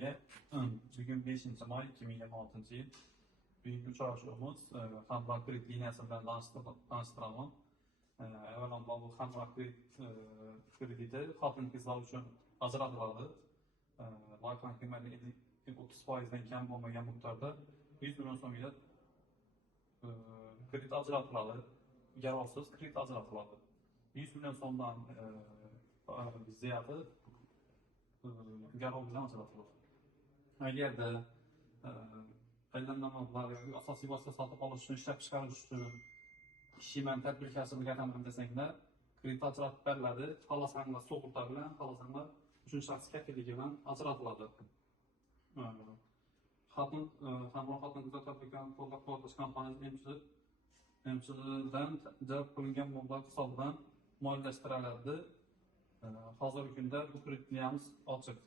sizlarga bugun 5-may 2026-yil buyuk uchrashuvimiz Hamroh kredit liniyasi bilan tanishtiraman. Avvalambor bu Hamroh krediti xotin-qizlar uchun ajratiladi. Loyihaning qiymati 30% dan kam bo'lmagan miqdorda 100 million so'mga kredit ajratiladi. Garovsiz kredit ajratiladi. 100 million so'mdan ziyodi garov bilan ajratiladi. Agarda aylanma mablag' yoki asosiy vosita sotib olish uchun, ishlab chiqarish uchun ishchiman tadbirkorchilik qilaman desanglar, kredit ajratib beriladi. Xohlasanglar sug'urta bilan, xohlasanglar uchinchi shaxs kafilligi bilan ajratiladi. Hamroh xotin-qizlar tadbirkorlik qo'llab-quvvatlash kompaniyasi MCHdan jalb qilingan mablag' hisobidan moliyalashtiriladi. Hozirgi kunda bu kredit liniyamiz ochiq.